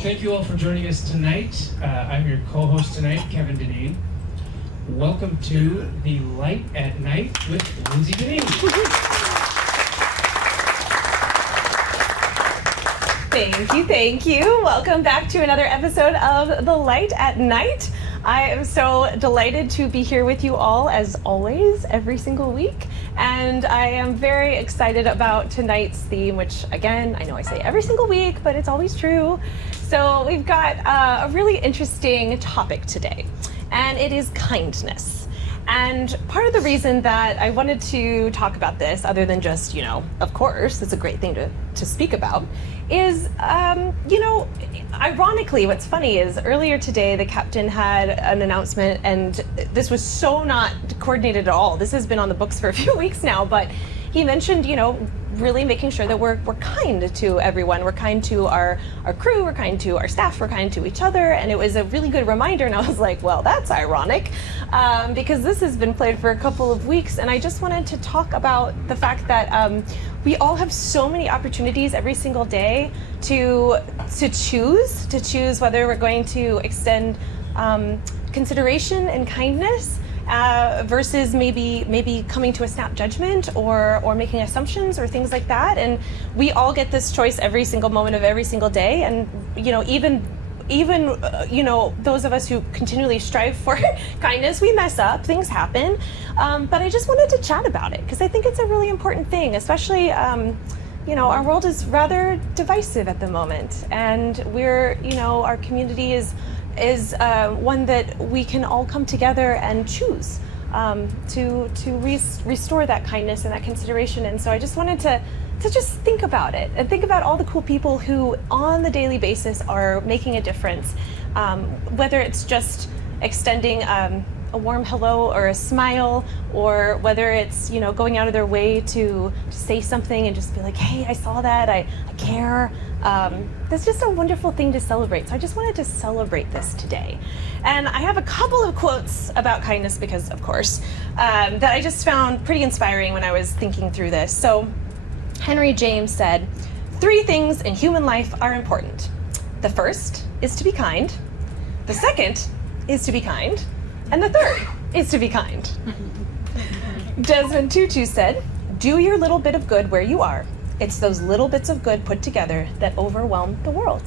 Thank you all for joining us tonight. I'm your co-host tonight, Kevin Dinneen. Welcome to The Light at Night with Lindsey Dinneen. Thank you. Welcome back to another episode of The Light at Night. I am so delighted to be here with you all, as always, every single week. And I am very excited about tonight's theme, which, again, I know I say every single week, but it's always true. So we've got a really interesting topic today, and it is kindness. And part of the reason that I wanted to talk about this, other than just, of course, it's a great thing to speak about, is, ironically, what's funny is earlier today, the captain had an announcement, and this was so not coordinated at all. This has been on the books for a few weeks now, but he mentioned, really making sure that we're kind to everyone. We're kind to our crew, we're kind to our staff, we're kind to each other, and it was a really good reminder, and I was like, well, that's ironic, because this has been played for a couple of weeks, and I just wanted to talk about the fact that we all have so many opportunities every single day to choose whether we're going to extend consideration and kindness versus maybe coming to a snap judgment or making assumptions or things like that. And we all get this choice every single moment of every single day. And even those of us who continually strive for kindness, we mess up, things happen. But I just wanted to chat about it because I think it's a really important thing, especially our world is rather divisive at the moment, and our community is one that we can all come together and choose to restore that kindness and that consideration. And so I just wanted to just think about it and think about all the cool people who on the daily basis are making a difference, whether it's just extending a warm hello or a smile, or whether it's going out of their way to say something and just be like, hey, I saw that, I care. That's just a wonderful thing to celebrate. So I just wanted to celebrate this today. And I have a couple of quotes about kindness because, of course, that I just found pretty inspiring when I was thinking through this. So Henry James said, 3 things in human life are important. The first is to be kind. The second is to be kind. And the third is to be kind. Desmond Tutu said, do your little bit of good where you are. It's those little bits of good put together that overwhelm the world.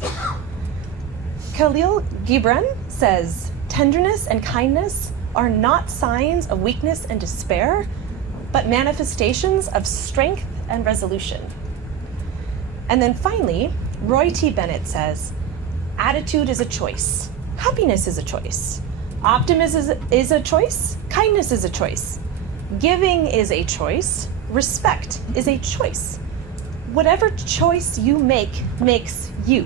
Khalil Gibran says, tenderness and kindness are not signs of weakness and despair, but manifestations of strength and resolution. And then finally, Roy T. Bennett says, attitude is a choice. Happiness is a choice. Optimism is a choice. Kindness is a choice. Giving is a choice. Respect is a choice. Whatever choice you make makes you.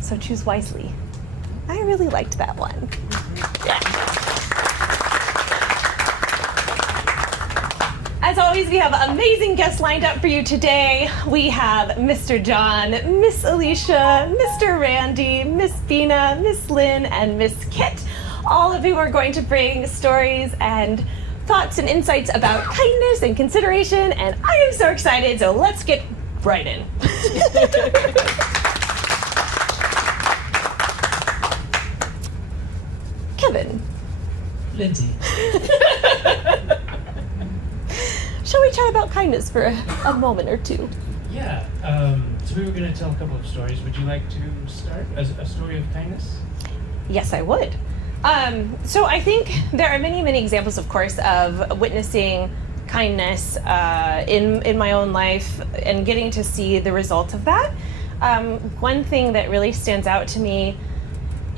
So choose wisely. I really liked that one. Yeah. As always, we have amazing guests lined up for you today. We have Mr. John, Miss Alicia, Mr. Randy, Miss Beena, Miss Lynn, and Miss Kit. All of you are going to bring stories and thoughts and insights about kindness and consideration, and I am so excited, so let's get right in. Kevin. Lindsey. Shall we chat about kindness for a moment or two? Yeah, so we were going to tell a couple of stories. Would you like to start a story of kindness? Yes, I would. So I think there are many, many examples, of course, of witnessing kindness in my own life and getting to see the result of that. One thing that really stands out to me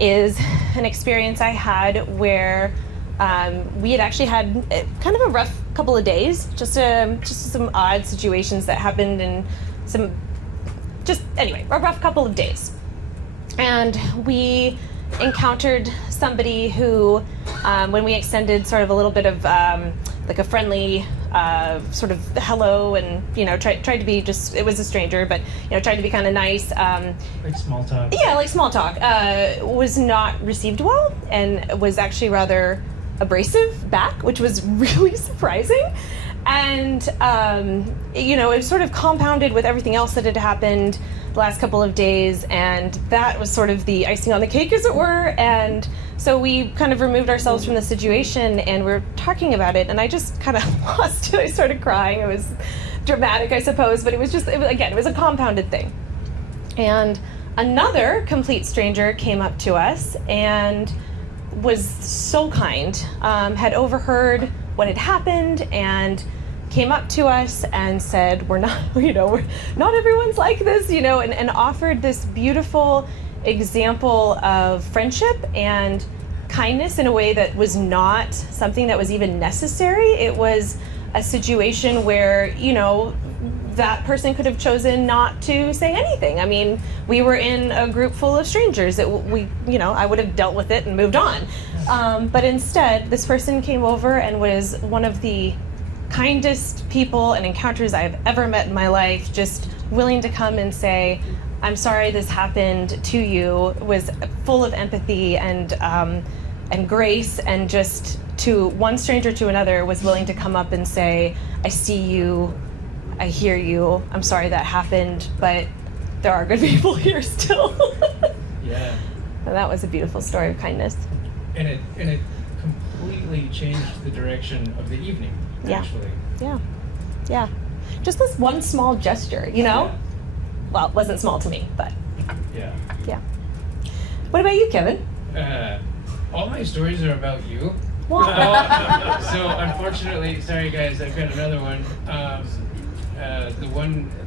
is an experience I had where we had actually had kind of a rough couple of days, just some odd situations that happened and a rough couple of days. And we encountered somebody who, when we extended sort of a little bit of like a friendly sort of hello and, tried to be just, it was a stranger, but, tried to be kind of nice. Like small talk. Yeah, like small talk. Was not received well and was actually rather abrasive back, which was really surprising. And, it was sort of compounded with everything else that had happened. the last couple of days, and that was sort of the icing on the cake, as it were. And so we kind of removed ourselves from the situation, and we were talking about it, and I just kind of lost it. I started crying. It was dramatic, I suppose, but it was a compounded thing. And another complete stranger came up to us and was so kind, had overheard what had happened, and came up to us and said, we're not, not everyone's like this, and offered this beautiful example of friendship and kindness in a way that was not something that was even necessary. It was a situation where, that person could have chosen not to say anything. I mean, we were in a group full of strangers that I would have dealt with it and moved on. But instead, this person came over and was one of the kindest people and encounters I have ever met in my life, just willing to come and say, I'm sorry this happened to you, was full of empathy and grace, and just to one stranger to another was willing to come up and say, I see you, I hear you, I'm sorry that happened, but there are good people here still. Yeah. And that was a beautiful story of kindness. And it completely changed the direction of the evening, actually. Yeah. Just this one small gesture, Yeah. Well, it wasn't small to me, but Yeah. What about you, Kevin? All my stories are about you. Wow. So unfortunately, sorry guys, I've got another one.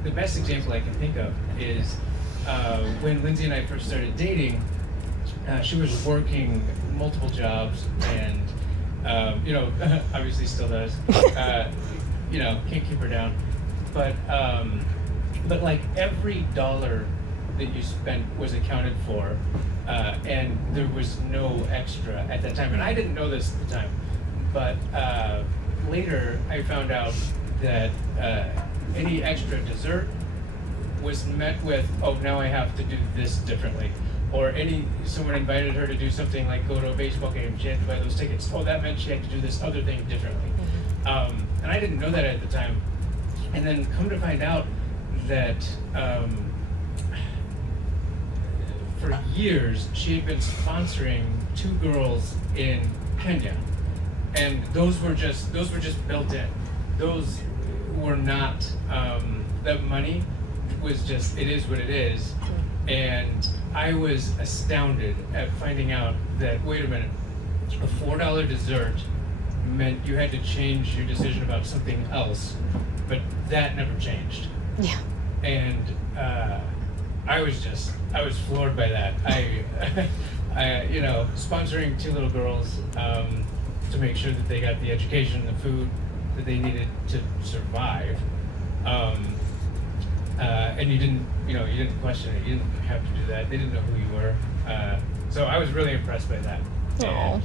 The best example I can think of is when Lindsay and I first started dating. She was working multiple jobs, and obviously still does. Can't keep her down. But like every dollar that you spent was accounted for, and there was no extra at that time. And I didn't know this at the time, but later I found out that any extra dessert was met with, oh, now I have to do this differently. Or someone invited her to do something like go to a baseball game, she had to buy those tickets. Oh, that meant she had to do this other thing differently. And I didn't know that at the time. And then come to find out that for years she had been sponsoring 2 girls in Kenya. And those were just built in. Those were not, that money was just, it is what it is. And I was astounded at finding out that, wait a minute, a $4 dessert meant you had to change your decision about something else, but that never changed. Yeah. And I was floored by that. I sponsoring 2 little girls to make sure that they got the education and the food that they needed to survive. And you didn't question it. You didn't have to do that. They didn't know who you were. So I was really impressed by that. Aww.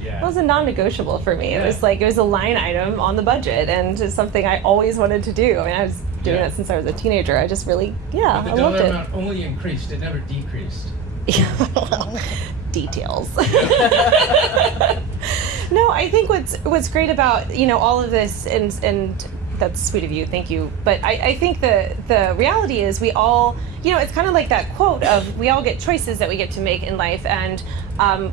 Yeah. It was a non-negotiable for me. Yeah. It was a line item on the budget, and it's something I always wanted to do. I mean, I was doing it since I was a teenager. I just really, But I the loved dollar it. amount only increased. It never decreased. Well, details. No, I think what's great about all of this, and that's sweet of you, thank you. But I think the reality is we all, it's kind of like that quote of we all get choices that we get to make in life, and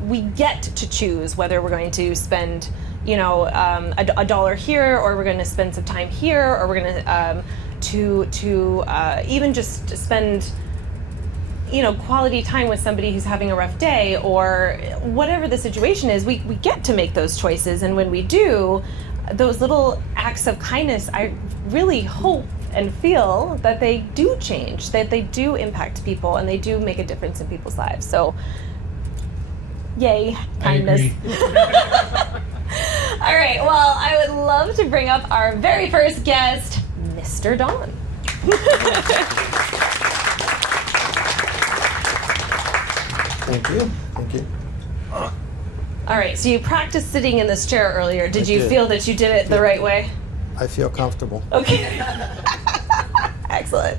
we get to choose whether we're going to spend a dollar here, or we're going to spend some time here, or we're going to even just spend quality time with somebody who's having a rough day, or whatever the situation is. We get to make those choices, and when we do, those little acts of kindness, I really hope and feel that they do change, that they do impact people, and they do make a difference in people's lives. So, yay, kindness. I agree. All right, well, I would love to bring up our very first guest, Mr. Don. Thank you. All right, so you practiced sitting in this chair earlier. Did you did. feel that you did it the right way? I feel comfortable. Okay. Excellent.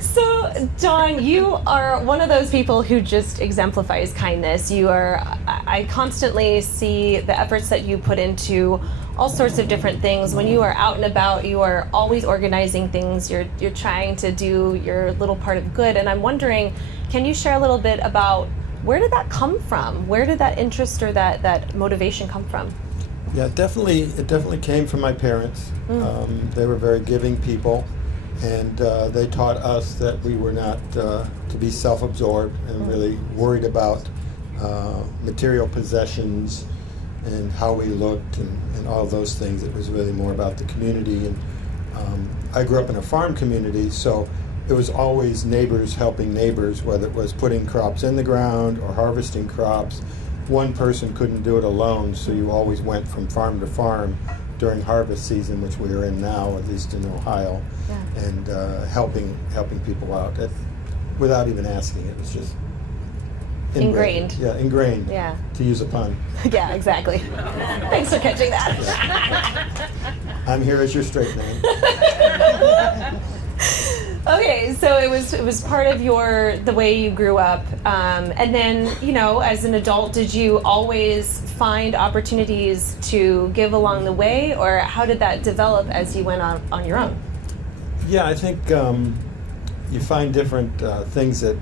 So, Don, you are one of those people who just exemplifies kindness. I constantly see the efforts that you put into all sorts of different things. When you are out and about, you are always organizing things. You're trying to do your little part of good. And I'm wondering, can you share a little bit about where did that come from? Where did that interest or that motivation come from? Yeah, it definitely came from my parents. They were very giving people, and they taught us that we were not to be self-absorbed and really worried about material possessions and how we looked and all those things. It was really more about the community. And I grew up in a farm community, so it was always neighbors helping neighbors, whether it was putting crops in the ground or harvesting crops. One person couldn't do it alone, so you always went from farm to farm during harvest season, which we are in now, at least in Ohio, and helping people out without even asking. It was just Ingrained. Yeah, ingrained. Yeah. To use a pun. Yeah, exactly. Thanks for catching that. I'm here as your straight man. Okay, so it was part of the way you grew up, and then as an adult, did you always find opportunities to give along the way, or how did that develop as you went on your own? Yeah, I think you find different things that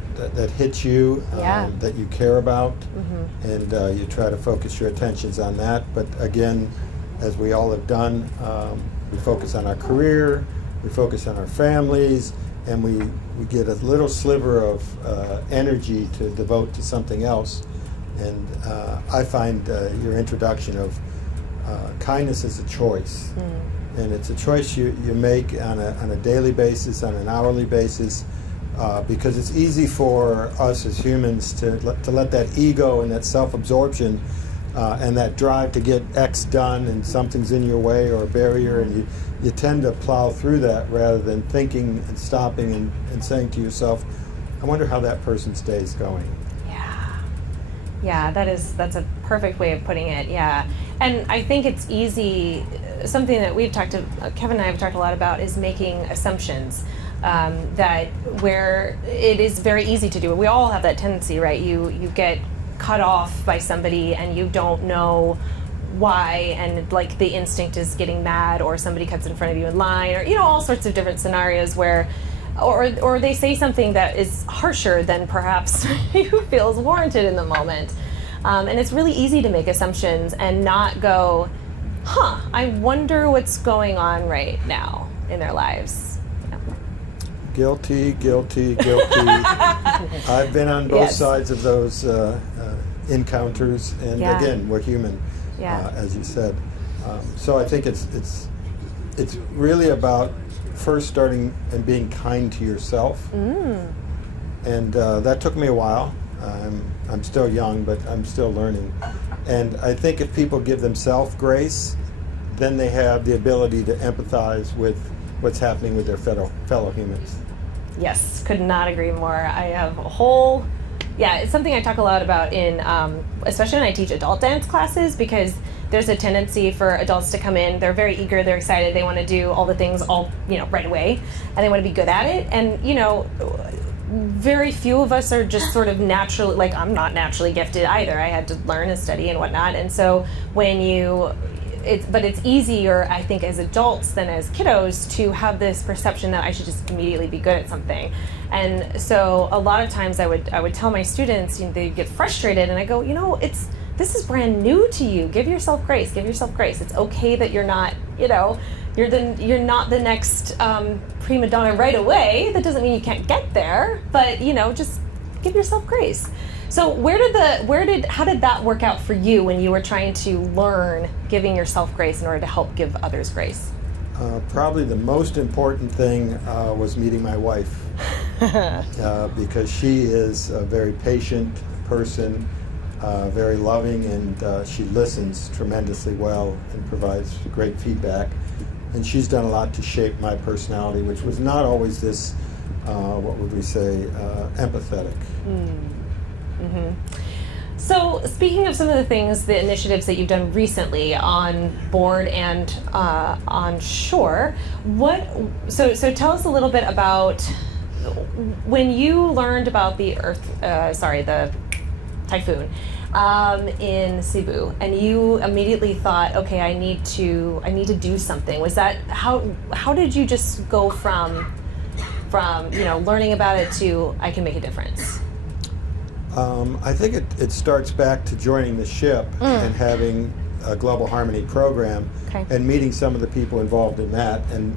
hit you, that you care about, and you try to focus your attentions on that. But again, as we all have done, we focus on our career, we focus on our families, and we get a little sliver of energy to devote to something else. And I find your introduction of kindness is a choice. And it's a choice you make on a daily basis, on an hourly basis, because it's easy for us as humans to let that ego and that self-absorption and that drive to get X done and something's in your way or a barrier, and you tend to plow through that rather than thinking and stopping and saying to yourself, I wonder how that person's day is going. Yeah, that's a perfect way of putting it. Yeah, and I think it's easy. Something that Kevin and I have talked a lot about is making assumptions. That where it is very easy to do it. We all have that tendency, right? You get cut off by somebody and you don't know why, and like the instinct is getting mad, or somebody cuts in front of you in line, or all sorts of different scenarios where. Or they say something that is harsher than perhaps you feel is warranted in the moment. And it's really easy to make assumptions and not go, I wonder what's going on right now in their lives. Guilty. I've been on both sides of those encounters, and again, we're human, as you said. So I think it's really about first starting and being kind to yourself, and that took me a while. I'm still young, but I'm still learning. And I think if people give themselves grace, then they have the ability to empathize with what's happening with their fellow humans. Yes, could not agree more. I have a whole, it's something I talk a lot about in, especially when I teach adult dance classes, because there's a tendency for adults to come in, they're very eager, they're excited, they want to do all the things right away, and they want to be good at it. And, very few of us are just sort of naturally, like I'm not naturally gifted either. I had to learn and study and whatnot. And so but it's easier, I think, as adults than as kiddos to have this perception that I should just immediately be good at something. And so a lot of times I would tell my students, they get frustrated, and I go, this is brand new to you. Give yourself grace. It's okay that you're not, you're not the next prima donna right away. That doesn't mean you can't get there, but just give yourself grace. So how did that work out for you when you were trying to learn giving yourself grace in order to help give others grace? Probably the most important thing was meeting my wife, because she is a very patient person, very loving, and she listens tremendously well and provides great feedback. And she's done a lot to shape my personality, which was not always this, empathetic. Mm-hmm. So speaking of some of the initiatives that you've done recently on board and on shore, so tell us a little bit about when you learned about the typhoon. in Cebu, and you immediately thought, okay, I need to do something. Was that how did you just go from learning about it to I can make a difference? I think it starts back to joining the ship and having a Global Harmony program and meeting some of the people involved in that and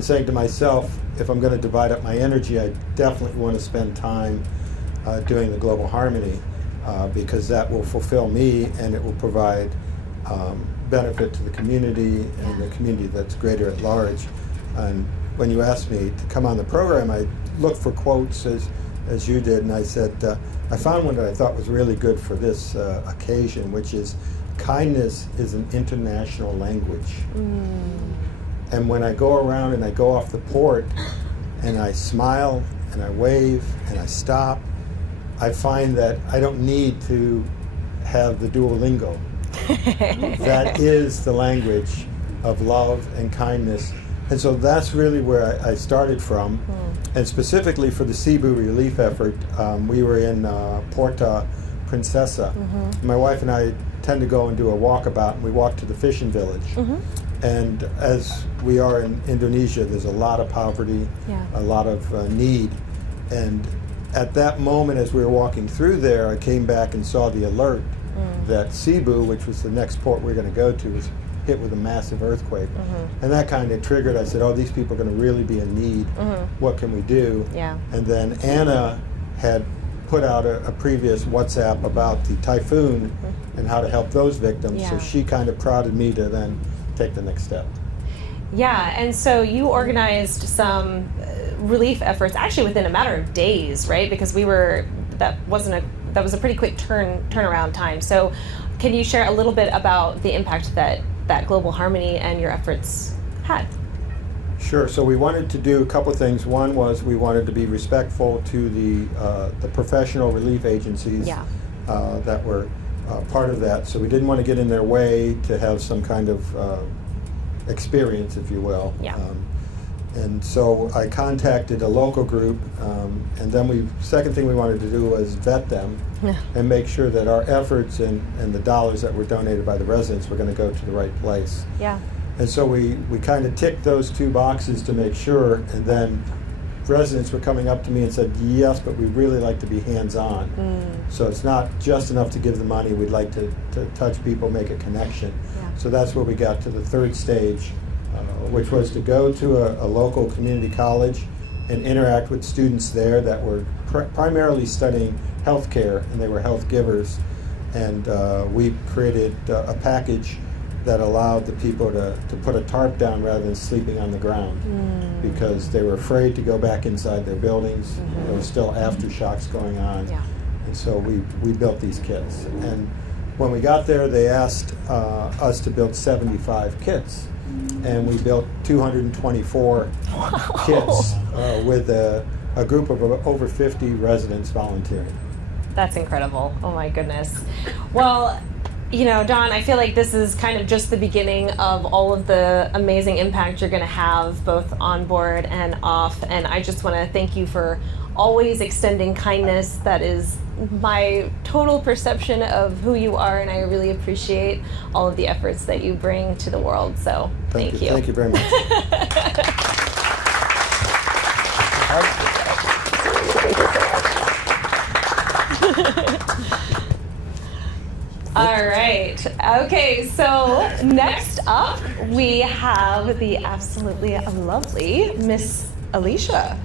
saying to myself, if I'm going to divide up my energy, I definitely want to spend time doing the Global Harmony because that will fulfill me and it will provide benefit to the community and the community that's greater at large. And when you asked me to come on the program, I looked for quotes as you did, and I said, I found one that I thought was really good for this occasion, which is, kindness is an international language. And when I go around and I go off the port and I smile and I wave and I stop, I find that I don't need to have the Duolingo. That is the language of love and kindness. And so that's really where I started from. And specifically for the Cebu relief effort, we were in Porta Princesa. My wife and I tend to go and do a walkabout, and we walk to the fishing village. And as we are in Indonesia, there's a lot of poverty, a lot of need. And at that moment, as we were walking through there, I came back and saw the alert that Cebu, which was the next port we were going to go to, was hit with a massive earthquake. And that kind of triggered, I said, oh, these people are going to really be in need. What can we do? And then Anna had put out a previous WhatsApp about the typhoon and how to help those victims. So she kind of prodded me to then take the next step. Yeah, and so you organized some relief efforts actually within a matter of days, right? Because that was a pretty quick turnaround time. So can you share a little bit about the impact that Global Harmony and your efforts had? Sure. So we wanted to do a couple of things. One was we wanted to be respectful to the professional relief agencies that were part of that. So we didn't want to get in their way to have some kind of experience, if you will. And so I contacted a local group, and then second thing we wanted to do was vet them and make sure that our efforts and the dollars that were donated by the residents were going to go to the right place. And so we kind of ticked those two boxes to make sure, and then residents were coming up to me and said, yes, but we'd really like to be hands-on. So it's not just enough to give the money, we'd like to touch people, make a connection. So that's where we got to the third stage, which was to go to a local community college and interact with students there that were primarily studying healthcare, and they were health givers. And we created a package that allowed the people to put a tarp down rather than sleeping on the ground because they were afraid to go back inside their buildings. There were still aftershocks going on. And so we built these kits. And when we got there, they asked us to build 75 kits. And we built 224 kits with a group of over 50 residents volunteering. That's incredible. Oh my goodness. Well, Don, I feel like this is kind of just the beginning of all of the amazing impact you're going to have both on board and off. And I just want to thank you for always extending kindness. That is my total perception of who you are, and I really appreciate all of the efforts that you bring to the world. So thank you. Thank you very much. All right. Okay, so next up we have the absolutely lovely Miss Alicia.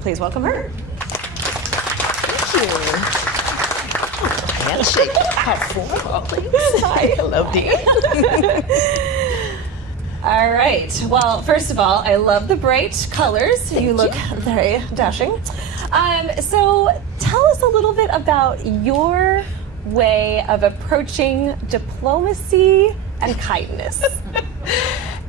Please welcome her. Thank you. Handshake. Have four, please. Hi. Hello, dear. All right. Well, first of all, I love the bright colors. You look very dashing. So tell us a little bit about your way of approaching diplomacy and kindness.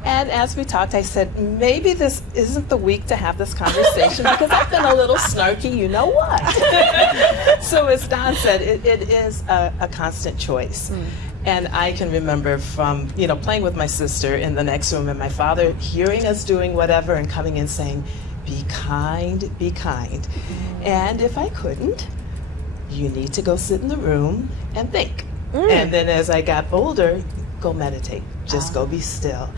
And as we talked, I said, maybe this isn't the week to have this conversation because I've been a little snarky, you know what? So as Don said, it is a constant choice. And I can remember from, playing with my sister in the next room and my father hearing us doing whatever and coming in saying, be kind, be kind. And if I couldn't, you need to go sit in the room and think. And then as I got older, go meditate, just go be still.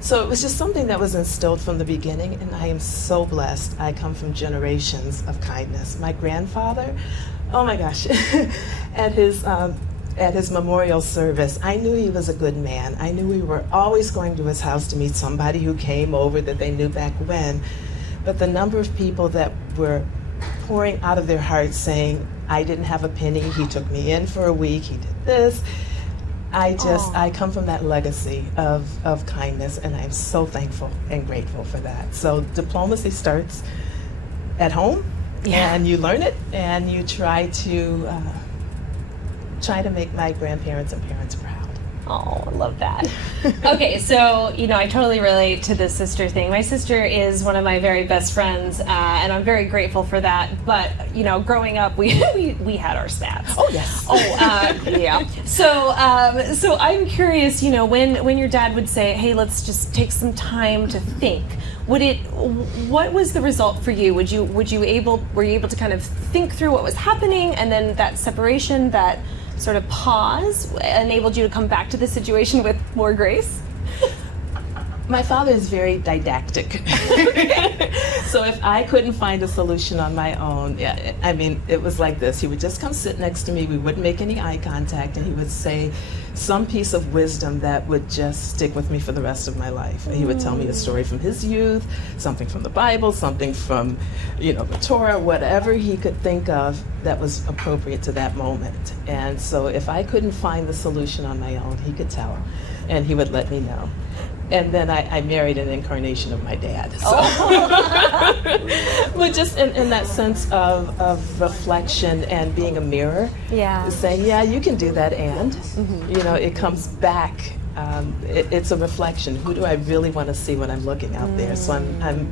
So it was just something that was instilled from the beginning, and I am so blessed. I come from generations of kindness. My grandfather, oh my gosh, at his memorial service, I knew he was a good man. I knew we were always going to his house to meet somebody who came over that they knew back when. But the number of people that were pouring out of their hearts saying, I didn't have a penny, he took me in for a week, he did this. I come from that legacy of kindness, and I'm so thankful and grateful for that. So diplomacy starts at home, and you learn it, and you try to make my grandparents and parents proud. Oh, I love that. Okay, so, I totally relate to the sister thing. My sister is one of my very best friends, and I'm very grateful for that. But, growing up, we had our spats. Oh, yes. Yeah. So I'm curious, when your dad would say, hey, let's just take some time to think, what was the result for you? Were you able to kind of think through what was happening, and then that separation, that sort of pause enabled you to come back to the situation with more grace? My father is very didactic. So if I couldn't find a solution on my own, it was like this. He would just come sit next to me. We wouldn't make any eye contact, and he would say some piece of wisdom that would just stick with me for the rest of my life. He would tell me a story from his youth, something from the Bible, something from, the Torah, whatever he could think of that was appropriate to that moment. And so if I couldn't find the solution on my own, he could tell, and he would let me know. And then I married an incarnation of my dad. So. But just in that sense of reflection and being a mirror, saying, yeah, you can do that, and it comes back. It's a reflection. Who do I really want to see when I'm looking out there? So I'm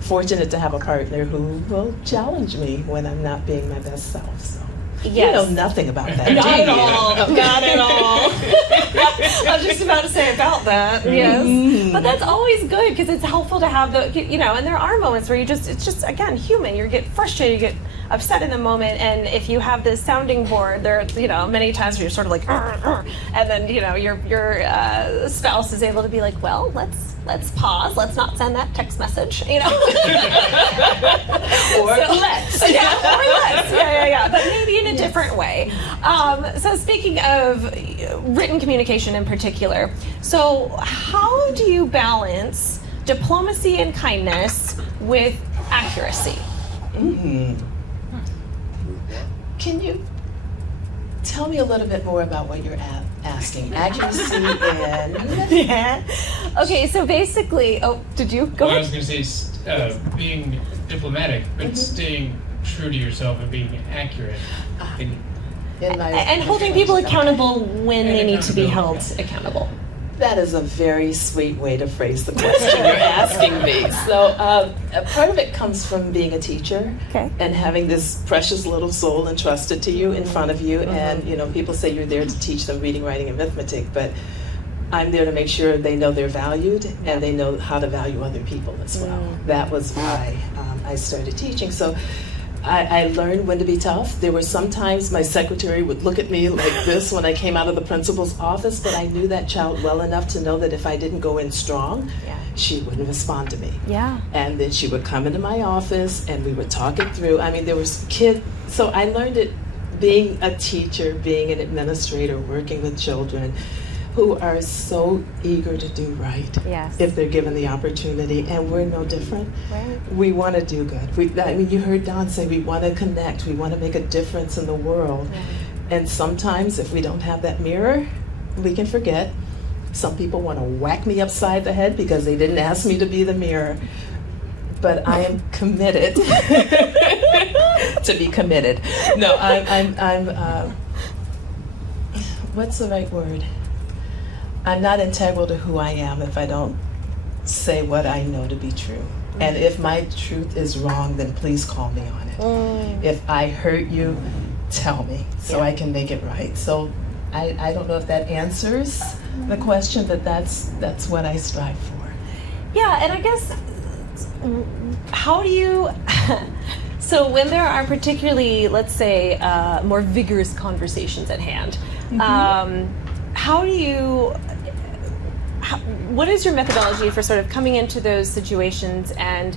fortunate to have a partner who will challenge me when I'm not being my best self. So. Yes. You know nothing about that. Not at all. Not at all. I was just about to say about that. Yes. But that's always good, because it's helpful to have and there are moments where it's just, again, human. You get frustrated, you get upset in the moment, and if you have this sounding board, there are, many times where you're sort of like, and then, your spouse is able to be like, well, let's pause. Let's not send that text message, Or let's. Yeah. But maybe in a different way. So speaking of written communication in particular, so how do you balance diplomacy and kindness with accuracy? Can you tell me a little bit more about what you're asking? Accuracy and... Okay, so basically, did you go Well, I ahead? was going to say being diplomatic, but staying true to yourself and being accurate. And holding people accountable when they need to be held accountable. That is a very sweet way to phrase the question you're asking me. So part of it comes from being a teacher and having this precious little soul entrusted to you in front of you. And people say you're there to teach them reading, writing, and arithmetic, but I'm there to make sure they know they're valued and they know how to value other people as well. That was why I started teaching. So I learned when to be tough. There were sometimes my secretary would look at me like this when I came out of the principal's office, but I knew that child well enough to know that if I didn't go in strong, she wouldn't respond to me. And then she would come into my office and we would talk it through. I mean, there was kids, so I learned it being a teacher, being an administrator, working with children who are so eager to do right if they're given the opportunity, and we're no different. We want to do good. You heard Don say we want to connect, we want to make a difference in the world, and sometimes if we don't have that mirror, we can forget. Some people want to whack me upside the head because they didn't ask me to be the mirror, but I am committed to be committed. No, I'm what's the right word? I'm not integral to who I am if I don't say what I know to be true. And if my truth is wrong, then please call me on it. If I hurt you, tell me so I can make it right. So I don't know if that answers the question, but that's what I strive for. Yeah, and I guess how do you So when there are particularly, let's say, more vigorous conversations at hand, what is your methodology for sort of coming into those situations and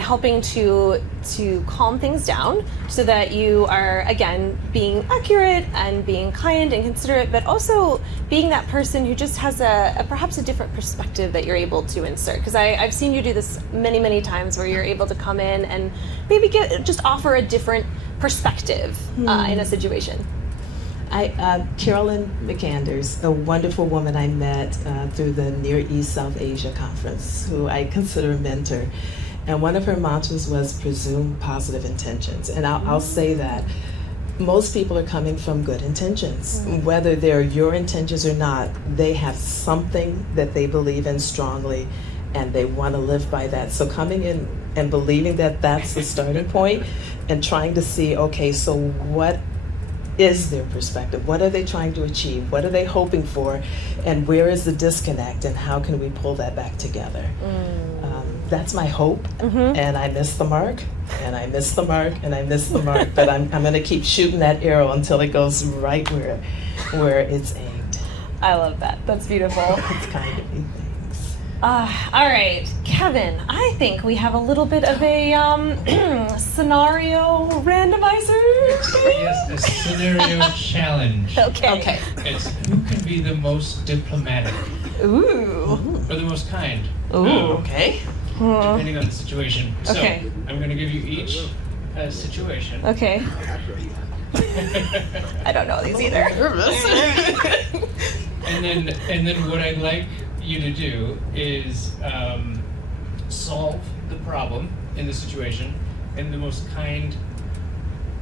helping to calm things down so that you are, again, being accurate and being kind and considerate, but also being that person who just has perhaps a different perspective that you're able to insert? Because I've seen you do this many, many times where you're able to come in and maybe just offer a different perspective in a situation. Carolyn McAnders, a wonderful woman I met through the Near East South Asia Conference, who I consider a mentor. And one of her mantras was presume positive intentions. And I'll say that most people are coming from good intentions. Whether they're your intentions or not, they have something that they believe in strongly and they want to live by that. So coming in and believing that that's the starting point and trying to see, okay, so what is their perspective? What are they trying to achieve? What are they hoping for? And where is the disconnect? And how can we pull that back together? That's my hope. And I miss the mark, and I miss the mark, and I miss the mark. But I'm going to keep shooting that arrow until it goes right where it's aimed. I love that. That's beautiful. It's kind of me. Thanks. All right, Kevin, I think we have a little bit of a scenario randomizer. Yes, a scenario challenge. Okay. It's who can be the most diplomatic Ooh. or the most kind. Ooh. Okay. Depending on the situation. So Okay. I'm going to give you each a situation. Okay. I don't know these either. And then what I'd like you to do is solve the problem in the situation in the most kind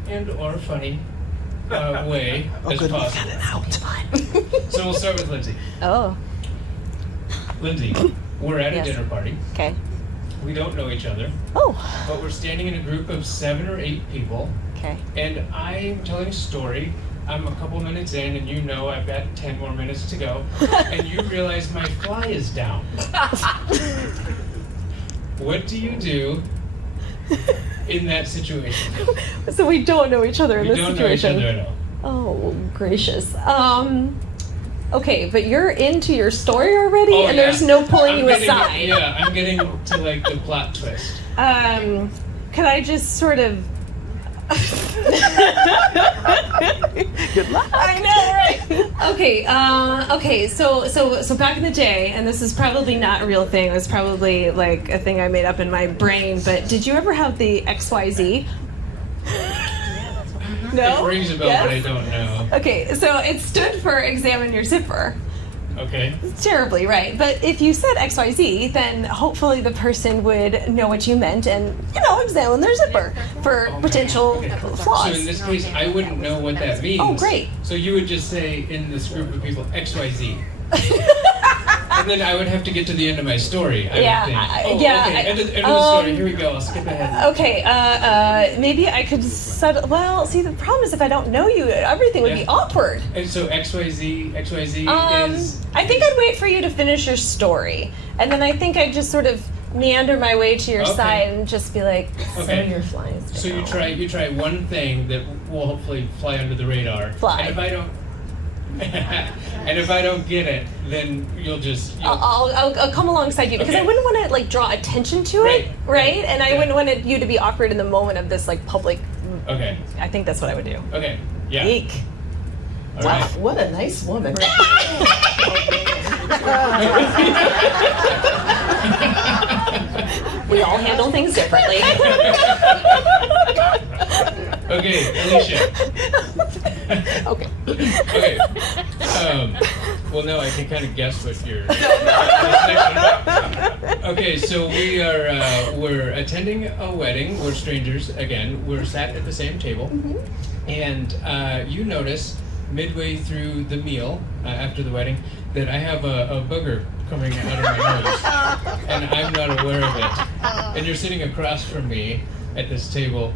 and or funny way as possible. So we'll start with Lindsay. Oh. Lindsay, we're at a Yes. dinner party. Okay. We don't know each other, Oh. but we're standing in a group of 7 or 8 people, Okay. and I'm telling a story. I'm a couple minutes in, and you know I've got 10 more minutes to go, and you realize my fly is down. What do you do in that situation? So we don't know each other in We this don't situation. know each other at all. Oh, gracious. Okay, but you're into your story already, Oh, and yeah. there's no pulling I'm you getting- aside. Yeah, I'm getting to like the plot twist. Could I just sort of? Good luck. I know, right? Okay. Okay. So back in the day, and this is probably not a real thing. It was probably like a thing I made up in my brain. But did you ever have the XYZ? No. It rings a bell, Yes? but I don't know. Okay, so it stood for examine your zipper. Okay. It's terribly, right? But if you said XYZ, then hopefully the person would know what you meant and, examine their zipper for potential flaws. So in this case, I wouldn't know what that means. Oh, great. So you would just say in this group of people, XYZ. And then I would have to get to the end of my story, I Yeah, would think. yeah, Okay, end of the story. Here we go. I'll skip ahead. Okay, maybe I could well, see, the problem is if I don't know you, everything would be Yeah. awkward. And so XYZ is... I think I'd wait for you to finish your story, and then I think I'd just sort of meander my way to your Okay. side and just be like, Okay. so your flies. So you try one thing that will hopefully fly under the radar. Fly. And if I don't get it, then you'll I'll come alongside you because I Okay. wouldn't want to like draw attention to it, right? And I Yeah. wouldn't want you to be awkward in the moment of this like public. Okay. I think that's what I would do. Okay. Yeah. Eek. All Wow, right. what a nice woman. We all handle things differently. Okay, Alicia. Okay. Okay. Well, now I can kind of guess what you're. Okay, so we're attending a wedding. We're strangers again. We're sat at the same table, and you notice midway through the meal after the wedding that I have a booger coming out of my nose, and I'm not aware of it. And you're sitting across from me at this table.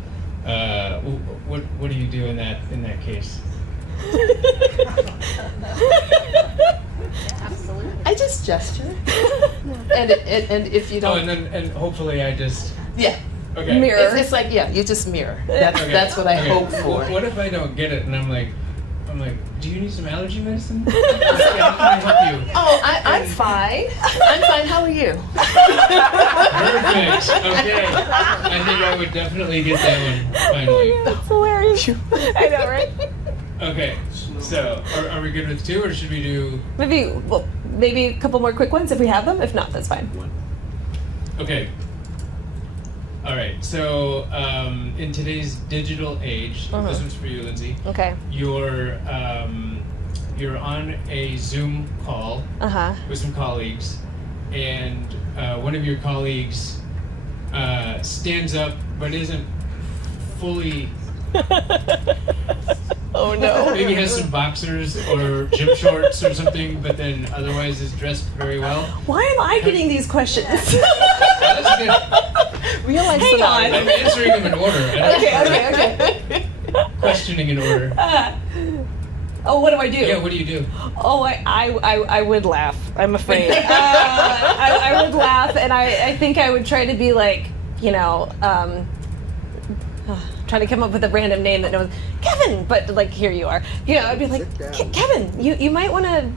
What do you do in that case? I just gesture. And if you Oh, don't. and hopefully I just Yeah. Okay. Mirror. It's like, yeah, you just mirror. That's what I Okay. hope for. What if I don't get it and I'm like, do you need some allergy medicine? Yeah, how can I help you? Oh, I'm fine. I'm fine. How are you? Perfect. Okay. I think I would definitely get that one finally. That's hilarious. I know, right? Okay. So, are we good with 2, or should we do? Maybe a couple more quick ones if we have them. If not, that's fine. Okay. All right. So, in today's digital age, this one's for you, Lindsay. Okay. You're on a Zoom call with some colleagues, and one of your colleagues stands up but isn't fully. Oh no. Maybe has some boxers or gym shorts or something, but then otherwise is dressed very well. Why am I getting these questions? That's good. Realize Hang that on. I'm answering them in order. Okay. Questioning in order. Oh, what do I do? Yeah, what do you do? Oh, I would laugh. I'm afraid. I would laugh, and I think I would try to be like, trying to come up with a random name that no one's Kevin, but like here you are. I'd be like, Kevin, you might want to,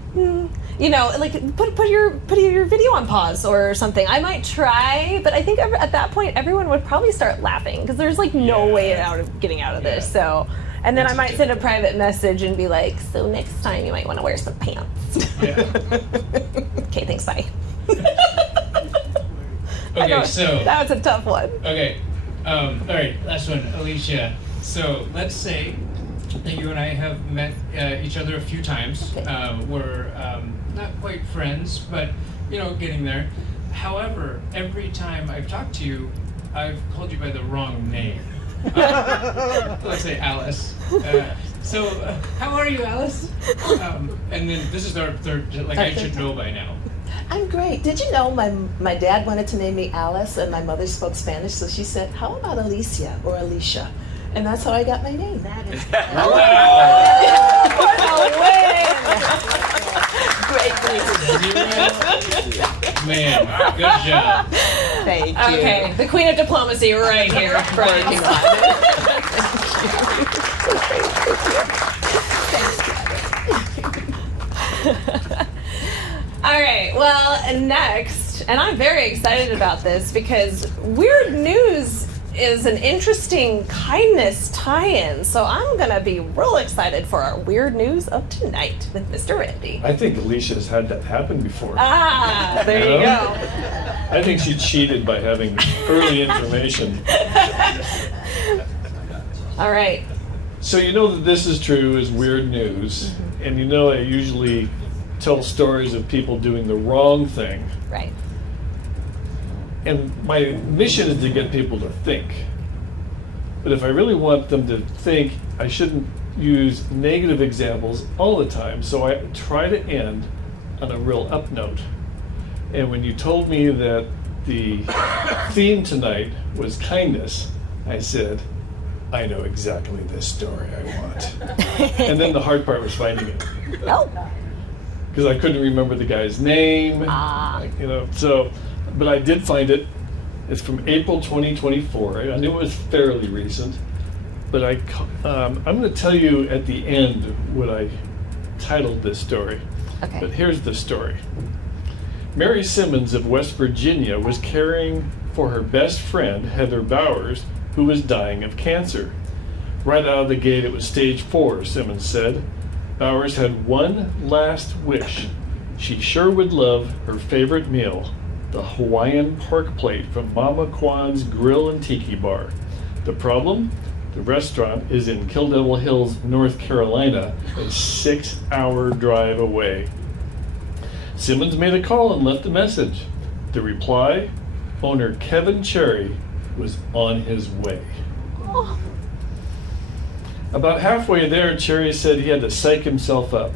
like put your video on pause or something. I might try, but I think at that point everyone would probably start laughing because there's like no way of getting out of this. So. And then I might send a private message and be like, so next time you might want to wear some pants. Yeah. Okay, thanks, bye. Okay, so. That was a tough one. Okay. All right, last one, Alicia. So let's say that you and I have met each other a few times. Okay. We're not quite friends, but, getting there. However, every time I've talked to you, I've called you by the wrong name. Let's say Alice. So, how are you, Alice? And then this is our third, I should know by now. I'm great. Did you know my dad wanted to name me Alice, and my mother spoke Spanish, so she said, how about Alicia or Alicia? And that's how I got my name. That is Great. Man, good job. Thank you. Okay, the queen of diplomacy right here. Working on it. All right, well, and next, and I'm very excited about this because weird news is an interesting kindness tie-in, so I'm gonna be real excited for our weird news of tonight with Mr. Randy. I think Alicia's had that happen before. Ah, there you go. I think she cheated by having early information. All right. So you know that this is true is weird news, and I usually tell stories of people doing the wrong thing. Right. And my mission is to get people to think. But if I really want them to think, I shouldn't use negative examples all the time. So I try to end on a real up note. And when you told me that the theme tonight was kindness, I said, I know exactly this story I want. And then the hard part was finding it. Oh. Because I couldn't remember the guy's name. But I did find it. It's from April 2024. I knew it was fairly recent. But I'm going to tell you at the end what I titled this story. Okay. But here's the story. Mary Simmons of West Virginia was caring for her best friend, Heather Bowers, who was dying of cancer. Right out of the gate, it was stage 4, Simmons said. Bowers had one last wish. She sure would love her favorite meal, the Hawaiian pork plate from Mama Kwan's Grill and Tiki Bar. The problem? The restaurant is in Kill Devil Hills, North Carolina, a 6-hour drive away. Simmons made a call and left a message. The reply? Owner Kevin Cherry was on his way. Oh. About halfway there, Cherry said he had to psych himself up.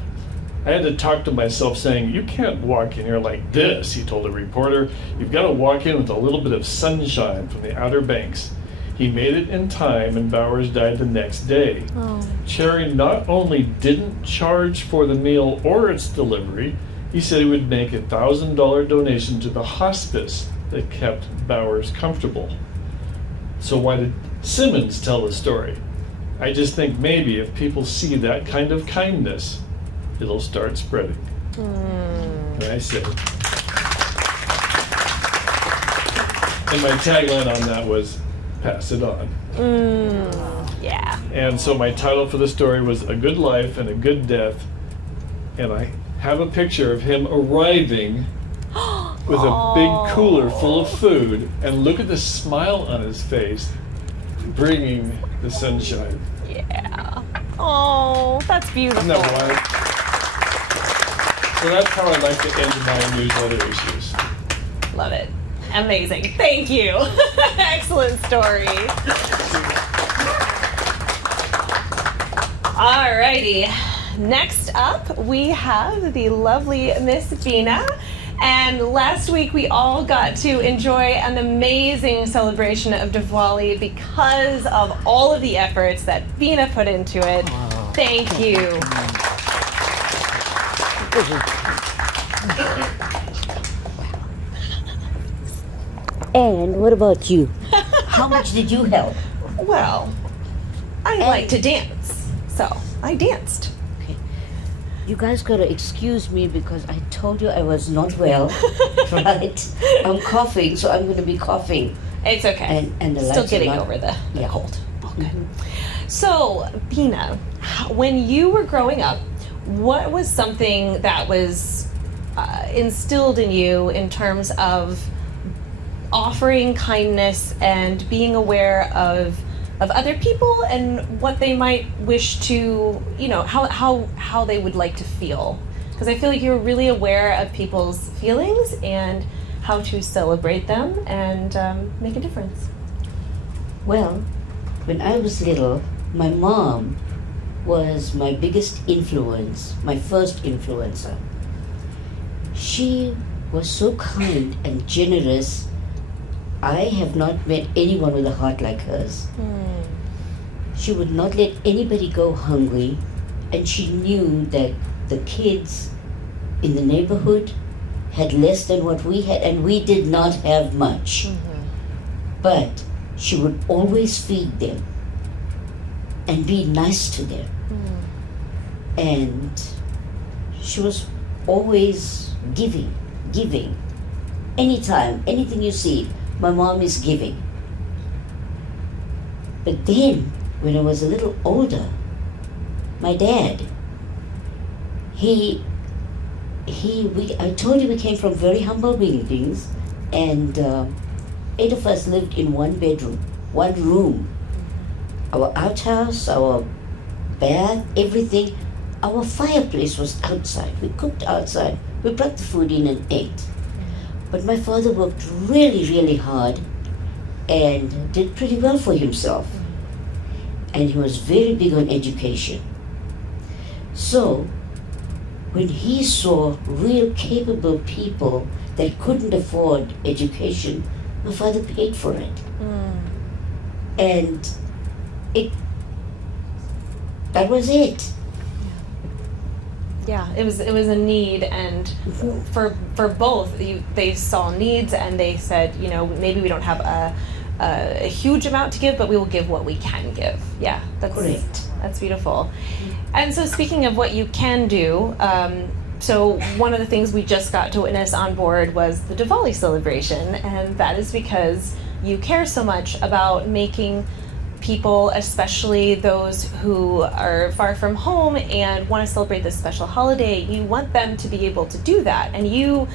I had to talk to myself saying, you can't walk in here like this, he told a reporter. You've got to walk in with a little bit of sunshine from the Outer Banks. He made it in time and Bowers died the next day. Oh. Cherry not only didn't charge for the meal or its delivery, he said he would make a $1,000 donation to the hospice that kept Bowers comfortable. So why did Simmons tell the story? I just think maybe if people see that kind of kindness, it'll start spreading. And I say. And my tagline on that was, pass it on. Yeah. And so my title for the story was A Good Life and a Good Death. And I have a picture of him arriving with a big cooler full of food. And look at the smile on his face, bringing the sunshine. Yeah. Oh, that's beautiful. Isn't that wild? So that's how I like to end my newsletter issues. Love it. Amazing. Thank you. Excellent story. Alrighty. Next up, we have the lovely Miss Beena. And last week we all got to enjoy an amazing celebration of Diwali because of all of the efforts that Beena put into it. Thank you. And what about you? How much did you help? Well, I like to dance, so I danced. Okay. You guys gotta excuse me because I told you I was not well, right? I'm coughing, so I'm gonna be coughing. It's okay. And the Still lights are getting not- over the Yeah. cold. Okay. So, Beena, when you were growing up, what was something that was instilled in you in terms of offering kindness and being aware of other people and what they might wish to, how they would like to feel? Because I feel like you're really aware of people's feelings and how to celebrate them and make a difference. Well, when I was little, my mom was my biggest influence, my first influencer. She was so kind and generous. I have not met anyone with a heart like hers. She would not let anybody go hungry, and she knew that the kids in the neighborhood had less than what we had, and we did not have much. But she would always feed them and be nice to them. And she was always giving. Anytime, anything you see, my mom is giving. But then, when I was a little older, my dad, I told you we came from very humble beginnings, and 8 of us lived in one bedroom, one room. Our outhouse, our bath, everything. Our fireplace was outside. We cooked outside. We brought the food in and ate. But my father worked really, really hard and did pretty well for himself. And he was very big on education. So, when he saw real capable people that couldn't afford education, my father paid for it. And that was it. Yeah, it was a need, and for both, they saw needs, and they said, maybe we don't have a huge amount to give, but we will give what we can give. Yeah, that's Correct. That's beautiful. And so, speaking of what you can do, so one of the things we just got to witness on board was the Diwali celebration, and that is because you care so much about making people, especially those who are far from home and want to celebrate this special holiday, you want them to be able to do that. And you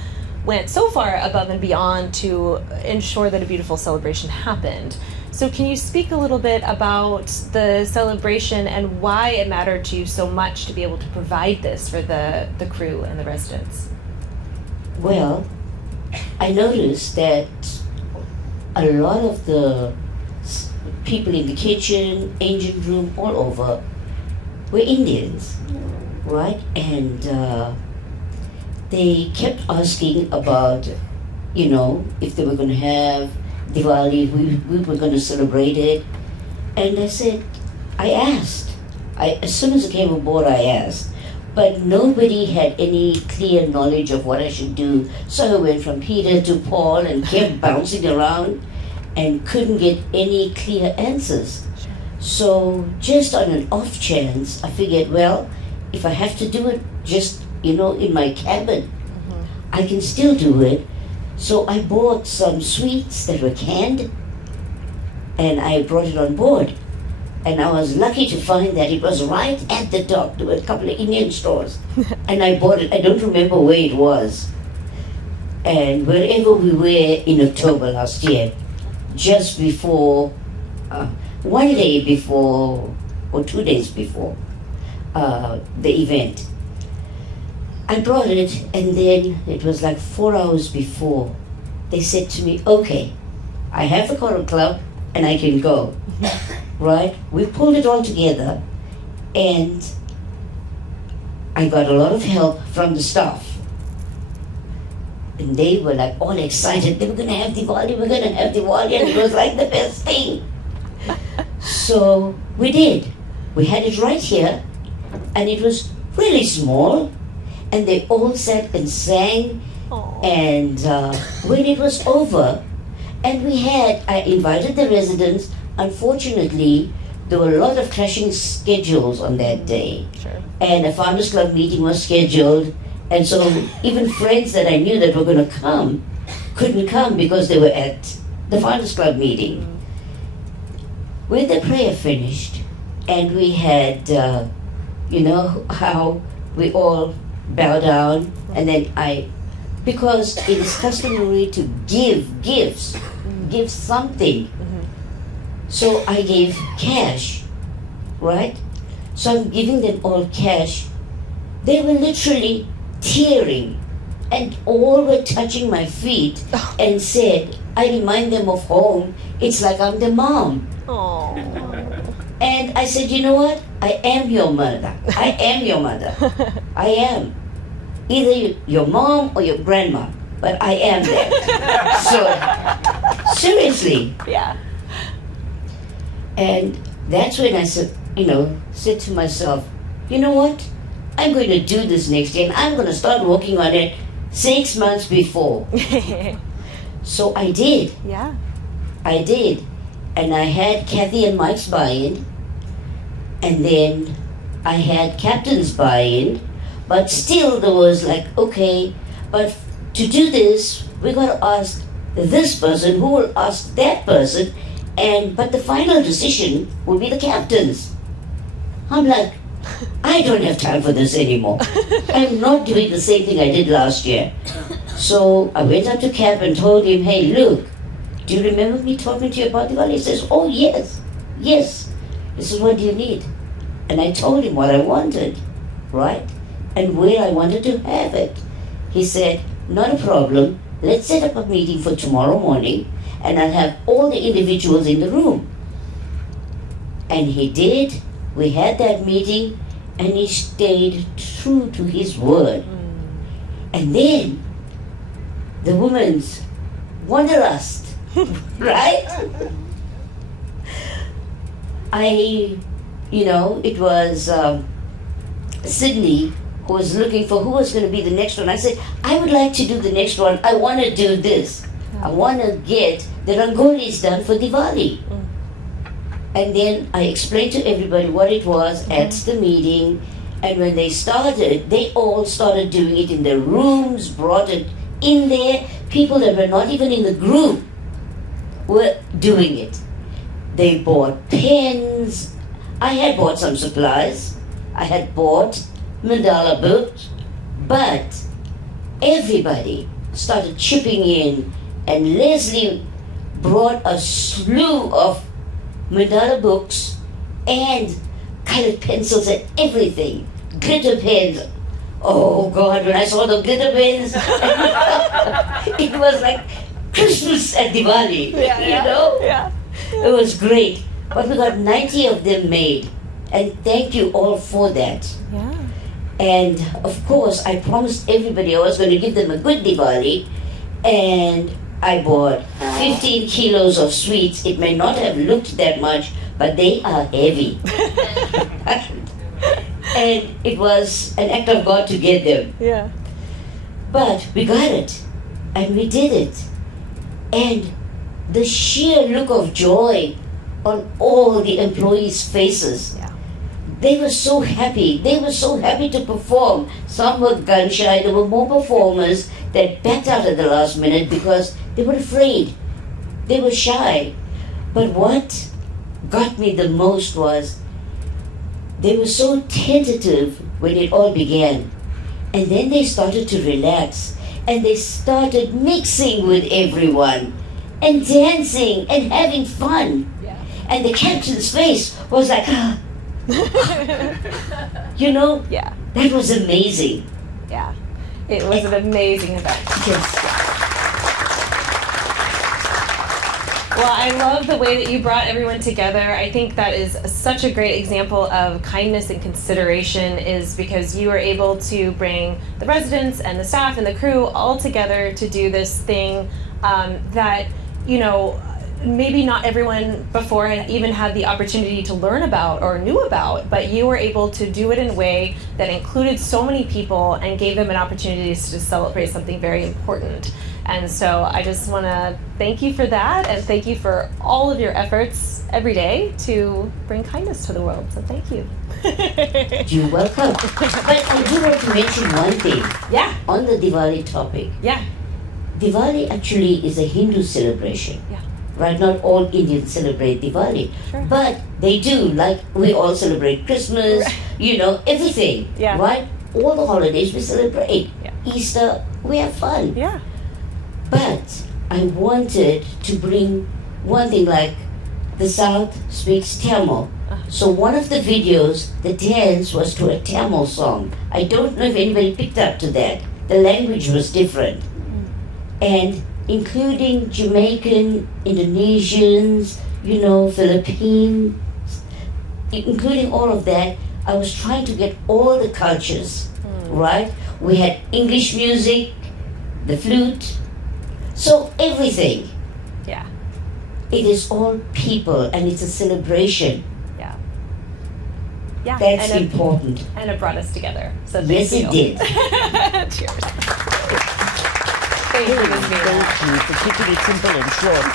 went so far above and beyond to ensure that a beautiful celebration happened. So can you speak a little bit about the celebration and why it mattered to you so much to be able to provide this for the crew and the residents? Well, I noticed that a lot of the people in the kitchen, engine room, all over, were Indians, right? And they kept asking about, if they were going to have Diwali, we were going to celebrate it. And I said, as soon as I came aboard, I asked. But nobody had any clear knowledge of what I should do. So I went from Peter to Paul and kept bouncing around. and couldn't get any clear answers. So just on an off chance, I figured, well, if I have to do it just, in my cabin, I can still do it. So I bought some sweets that were canned, and I brought it on board. And I was lucky to find that it was right at the dock. There were a couple of Indian stores. And I bought it. I don't remember where it was. And wherever we were in October last year, just before, one day before, or 2 days before the event, I brought it, and then it was like 4 hours before, they said to me, okay, I have the Coral Club, and I can go. Right? We pulled it all together, and I got a lot of help from the staff. And they were like all excited. They were going to have Diwali, we're going to have Diwali, and it was like the best thing. So we did. We had it right here, and it was really small, and they all sat and sang. Aww. And when it was over, and I invited the residents. Unfortunately, there were a lot of clashing schedules on that day. Sure. And a Founders Club meeting was scheduled, and so even friends that I knew that were going to come couldn't come because they were at the Founders Club meeting. When the prayer finished, and we had, how we all bow down, and then because it is customary to give gifts, give something. So I gave cash, right? So I'm giving them all cash. They were literally tearing, and all were touching my feet and said, I remind them of home. It's like I'm the mom. Aww. And I said, you know what? I am your mother. I am your mother. I am. Either your mom or your grandma, but I am that. So, seriously. Yeah. And that's when I said, said to myself, you know what? I'm going to do this next year, and I'm going to start working on it 6 months before. So I did. Yeah. I did. And I had Kathy and Mike's buy-in, and then I had Captain's buy-in, but still there was like, okay, but to do this, we got to ask this person who will ask that person, but the final decision will be the captain's. I'm like, I don't have time for this anymore. I'm not doing the same thing I did last year. So I went up to Cap and told him, hey, look, do you remember me talking to you about Diwali? He says, oh, yes, this is what you need. And I told him what I wanted, right? And where I wanted to have it. He said, not a problem. Let's set up a meeting for tomorrow morning, and I'll have all the individuals in the room. And he did. We had that meeting, and he stayed true to his word. And then the women's wanderlust, right? It was Sydney who was looking for who was going to be the next one. I said, I would like to do the next one. I want to do this. I want to get the rangolis done for Diwali. And then I explained to everybody what it was at the meeting. And when they started, they all started doing it in their rooms, brought it in there. People that were not even in the group were doing it. They bought pens. I had bought some supplies. I had bought mandala books. But everybody started chipping in. And Leslie brought a slew of mandala books and colored pencils and everything. Glitter pens. Oh God, when I saw the glitter pens, it was like Christmas at Diwali, Yeah. It was great. But we got 90 of them made. And thank you all for that. Yeah. And of course, I promised everybody I was going to give them a good Diwali. And I bought 15 kilos of sweets. It may not have looked that much, but they are heavy. And it was an act of God to get them. Yeah. But we got it. And we did it. And the sheer look of joy on all the employees' faces. Yeah. They were so happy. They were so happy to perform. Some were gun shy. There were more performers that backed out at the last minute because they were afraid. They were shy. But what got me the most was they were so tentative when it all began. And then they started to relax. And they started mixing with everyone and dancing and having fun. Yeah. And the captain's face was like, you know, Yeah. that was amazing. Yeah. It was an amazing event. Yes. Well, I love the way that you brought everyone together. I think that is such a great example of kindness and consideration, is because you were able to bring the residents and the staff and the crew all together to do this thing that, you know, maybe not everyone before had even had the opportunity to learn about or knew about, but you were able to do it in a way that included so many people and gave them an opportunity to celebrate something very important. And so I just want to thank you for that, and thank you for all of your efforts every day to bring kindness to the world. So thank you. You're welcome. But I do want to mention one thing Yeah, on the Diwali topic. yeah, Diwali actually is a Hindu celebration. yeah. Right? Not all Indians celebrate Diwali. Sure. But they do. Like we all celebrate Christmas, you know, everything. Yeah. Right? All the holidays we celebrate. Yeah. Easter, we have fun. Yeah. But I wanted to bring one thing, like the South speaks Tamil. So one of the videos, the dance was to a Tamil song. I don't know if anybody picked up to that. The language was different. And including Jamaican, Indonesians, you know, Philippines, including all of that, I was trying to get all the cultures, right? We had English music, the flute, so everything. Yeah. It is all people and it's a celebration. Yeah. Yeah. That's and important. and it brought us together. So thank Yes, you. it did. Cheers. Thank you, Ms. Beena. Thank you for keeping it simple and short.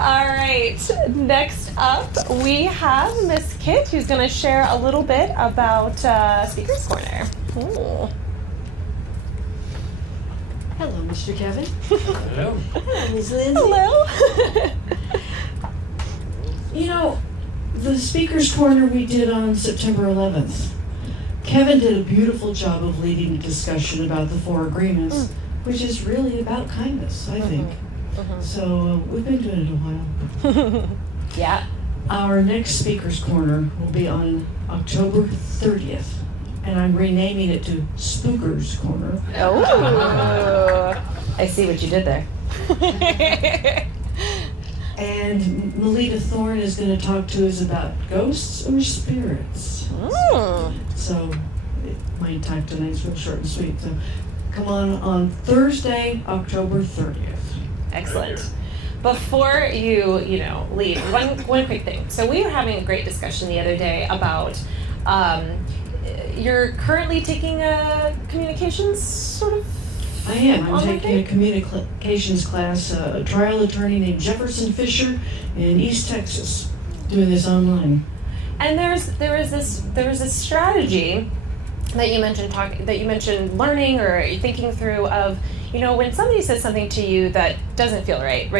All right. Next up, we have Miss Kit, who's going to share a little bit about Speaker's Corner. Ooh. Hello, Mr. Kevin. Hello. Hello, Ms. Lindsay. Hello. You know, the Speaker's Corner we did on September 11th. Kevin did a beautiful job of leading a discussion about the 4 agreements, which is really about kindness, I think. So we've been doing it a while. Yeah. Our next Speaker's Corner will be on October 30th, and I'm renaming it to Spooker's Corner. Oh. I see what you did there. And Melita Thorne is going to talk to us about ghosts or spirits. So my time tonight's real short and sweet. So come on Thursday, October 30th. Excellent. Before you leave, one quick thing. So we were having a great discussion the other day about you're currently taking a communications sort of. I am. I'm online taking a thing? communications class, a trial attorney named Jefferson Fisher in East Texas, doing this online. And there was this strategy that you mentioned learning or thinking through of, when somebody says something to you that doesn't feel right,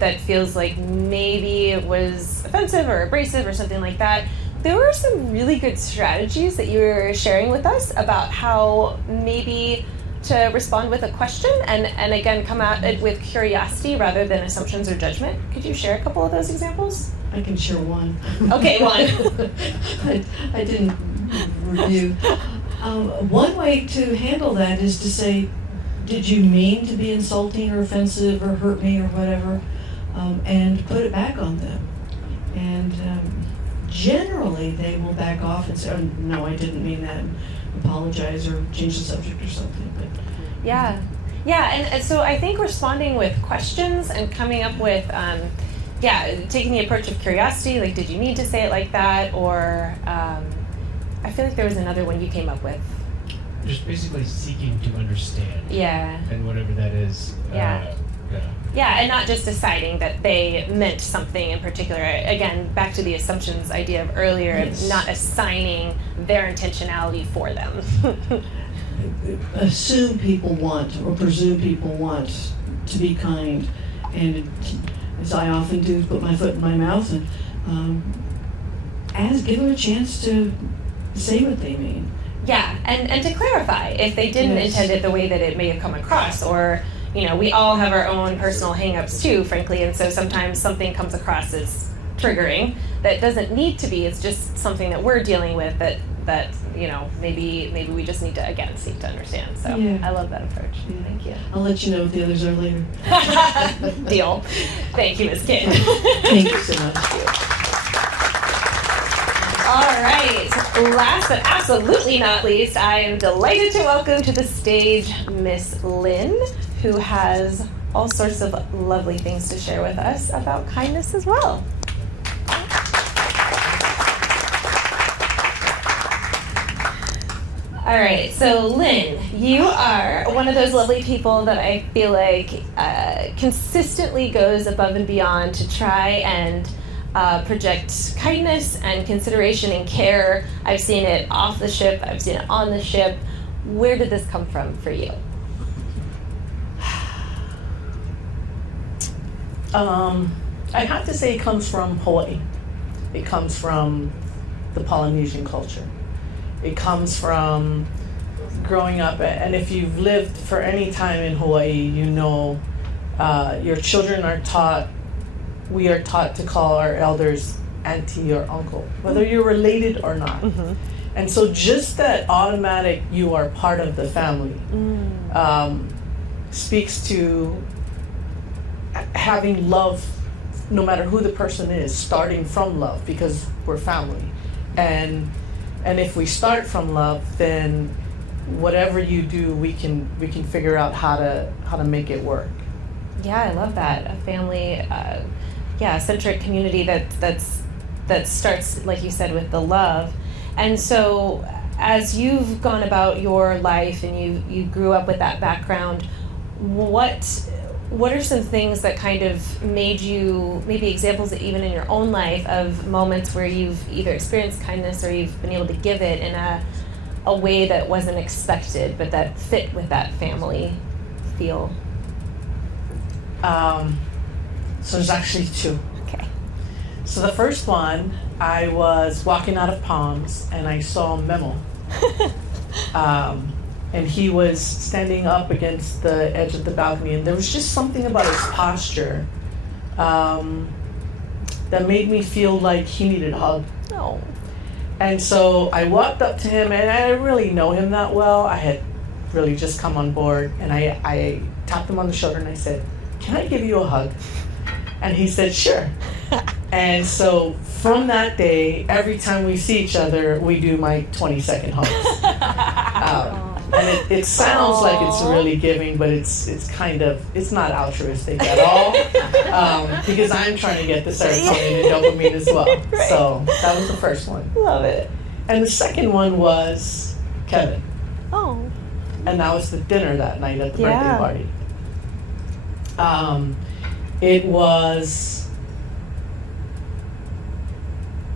that feels like maybe it was offensive or abrasive or something like that. There were some really good strategies that you were sharing with us about how maybe to respond with a question and again come at it with curiosity rather than assumptions or judgment. Could you share a couple of those examples? I can share one. Okay, one. I didn't review. One way to handle that is to say, did you mean to be insulting or offensive or hurt me or whatever? And put it back on them. And generally they will back off and say, oh, no, I didn't mean that, and apologize or change the subject or something. But Yeah, and so I think responding with questions and coming up with, taking the approach of curiosity, like, did you need to say it like that? Or I feel like there was another one you came up with. just basically seeking to understand. Yeah. And whatever that is. Yeah. Yeah. Yeah, and not just deciding that they meant something in particular. Again, back to the assumptions idea of earlier, Yes. of not assigning their intentionality for them. Assume people want, or presume people want to be kind, and as I often do, put my foot in my mouth and give them a chance to say what they mean. Yeah, and to clarify if they didn't Yes. intend it the way that it may have come across, or we all have our own personal hang-ups too, frankly, and so sometimes something comes across as triggering that doesn't need to be. It's just something that we're dealing with that maybe we just need to again seek to understand. So Yeah. I love that approach. Yeah. Thank you. I'll let you know what the others are later. Deal. Thank you, Ms. Kidd. Thank you so much. All right. Last but absolutely not least, I am delighted to welcome to the stage Miss Lynn, who has all sorts of lovely things to share with us about kindness as well. All right, so Lynn, you are one of those lovely people that I feel like consistently goes above and beyond to try and project kindness and consideration and care. I've seen it off the ship, I've seen it on the ship. Where did this come from for you? I have to say it comes from Hawaii. It comes from the Polynesian culture. It comes from growing up, and if you've lived for any time in Hawaii, your children are taught, we are taught to call our elders auntie or uncle, whether you're related or not. Mm-hmm. And so just that automatic, you are part of the family, speaks to having love, no matter who the person is, starting from love, because we're family. And if we start from love, then whatever you do, we can figure out how to make it work. Yeah, I love that. A family, centric community that starts, like you said, with the love. And so, as you've gone about your life and you grew up with that background, what are some things that kind of made you, maybe examples that even in your own life of moments where you've either experienced kindness or you've been able to give it in a way that wasn't expected but that fit with that family feel? So there's actually two. Okay. So the first one, I was walking out of Palms and I saw Memo. And he was standing up against the edge of the balcony, and there was just something about his posture that made me feel like he needed a hug. Oh. And so I walked up to him, and I didn't really know him that well. I had really just come on board, and I tapped him on the shoulder and I said, "Can I give you a hug?" And he said, "Sure." And so from that day, every time we see each other, we do my 20-second hugs. And it sounds like it's really giving, but it's not altruistic at all, because I'm trying to get the serotonin and dopamine as well. Right. So that was the first one. Love it. And the second one was Kevin. Oh. And that was the dinner that night at the Yeah. birthday party. It was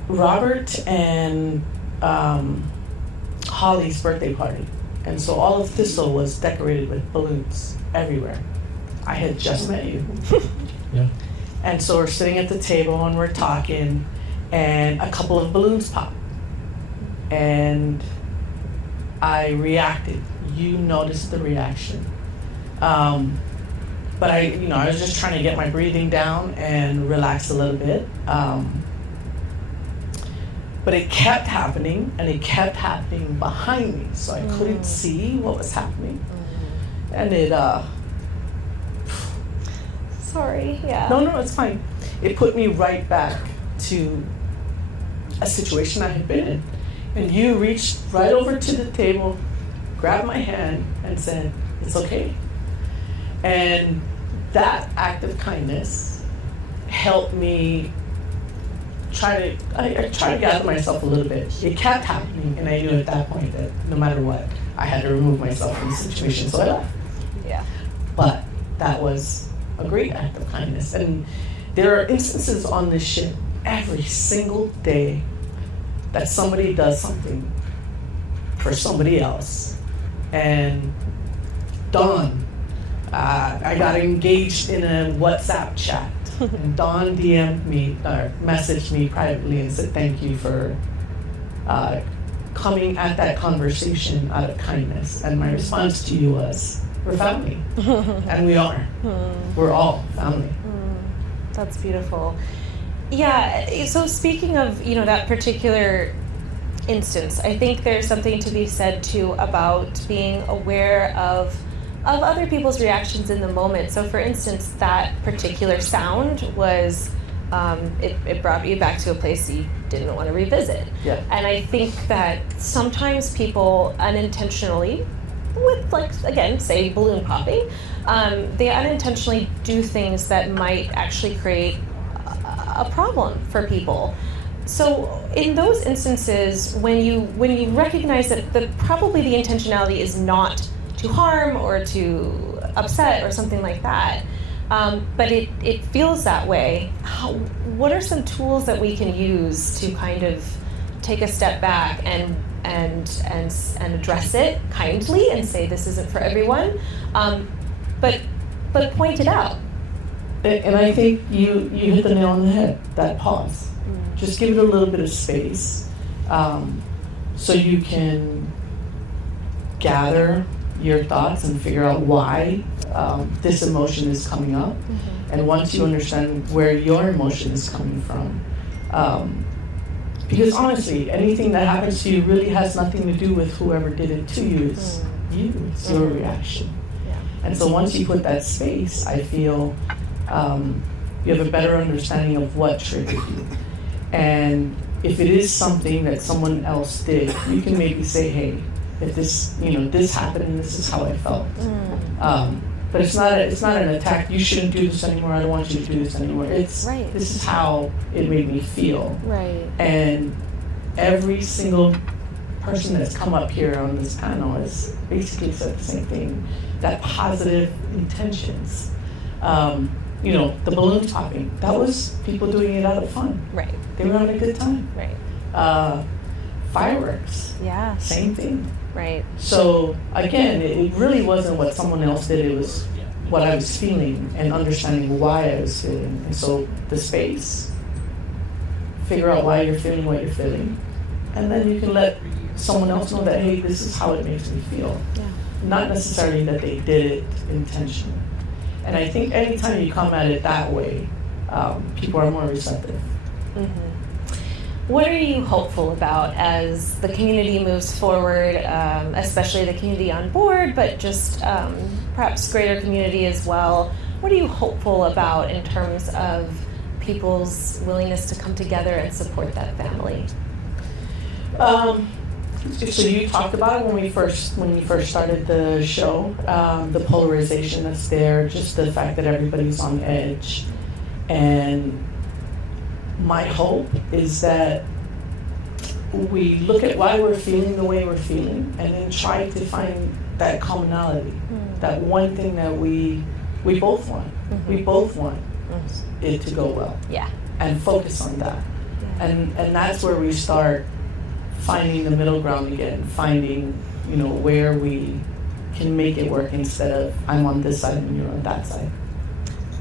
Robert and Holly's birthday party. And so all of Thistle was decorated with balloons everywhere. I had just met you. Yeah. And so we're sitting at the table and we're talking, and a couple of balloons pop. And I reacted. You noticed the reaction. But I was just trying to get my breathing down and relax a little bit. But it kept happening, and it kept happening behind me, so I couldn't see what was happening. And it, Sorry, yeah. no, it's fine. It put me right back to a situation I had been in. And you reached right over to the table, grabbed my hand, and said, "It's okay." And that act of kindness helped me I try to gather myself a little bit. It kept happening, and I knew at that point that no matter what, I had to remove myself from the situation, so I left. Yeah. But that was a great act of kindness. And there are instances on this ship every single day that somebody does something for somebody else. And Dawn, I got engaged in a WhatsApp chat. And Dawn DM'd me, or messaged me privately and said, thank you for coming at that conversation out of kindness. And my response to you was, we're family. And we are. We're all family. That's beautiful. Yeah, so speaking of, that particular instance, I think there's something to be said too about being aware of other people's reactions in the moment. So for instance, that particular sound was, it brought you back to a place you didn't want to revisit. Yeah. And I think that sometimes people unintentionally, with again, say balloon popping, they unintentionally do things that might actually create a problem for people. So in those instances, when you recognize that probably the intentionality is not to harm or to upset or something like that, but it feels that way, what are some tools that we can use to kind of take a step back and address it kindly and say this isn't for everyone, but point it out? And I think you hit the nail on the head, that pause. Just give it a little bit of space so you can gather your thoughts and figure out why this emotion is coming up. And once you understand where your emotion is coming from, because honestly, anything that happens to you really has nothing to do with whoever did it to you. It's you, it's your reaction. And so once you put that space, I feel you have a better understanding of what triggered you. And if it is something that someone else did, you can maybe say, hey, if this, this happened and this is how I felt. But it's not an attack. You shouldn't do this anymore. I don't want you to do this anymore. It's Right. This is how it made me feel. Right. And every single person that's come up here on this panel has basically said the same thing. That positive intentions. The balloon popping. That was people doing it out of fun. Right. They were having a good time. Right. Fireworks. Yeah. Same thing. Right. So again, it really wasn't what someone else did. It was what I was feeling and understanding why I was feeling. And so the space, figure out why you're feeling what you're feeling, and then you can let someone else know that, hey, this is how it makes me feel. Yeah. Not necessarily that they did it intentionally. And I think anytime you come at it that way, people are more receptive. What are you hopeful about as the community moves forward, especially the community on board, but just perhaps greater community as well? What are you hopeful about in terms of people's willingness to come together and support that family? So you talked about it when you first started the show, the polarization that's there, just the fact that everybody's on edge. And my hope is that we look at why we're feeling the way we're feeling and then try to find that commonality, that one thing that we both want. We both want it to go well. Yeah. And focus on that. And that's where we start finding the middle ground again, finding, where we can make it work instead of I'm on this side and you're on that side.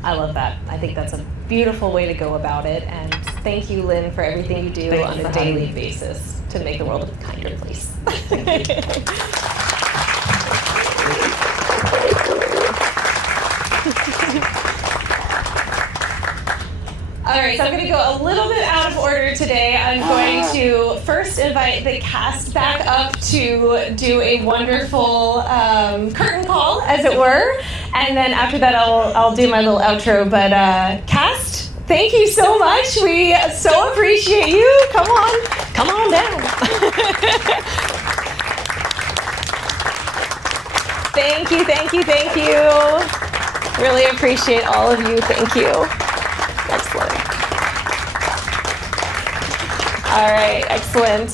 I love that. I think that's a beautiful way to go about it. And thank you, Lynn, for everything you do on a daily basis to make the world a kinder place. All right, so I'm going to go a little bit out of order today. I'm going to first invite the cast back up to do a wonderful curtain call, as it were, and then after that I'll do my little outro. But cast, thank you so much. We so appreciate you. Come on down. Thank you. Really appreciate all of you. Thank you. Excellent. All right, excellent.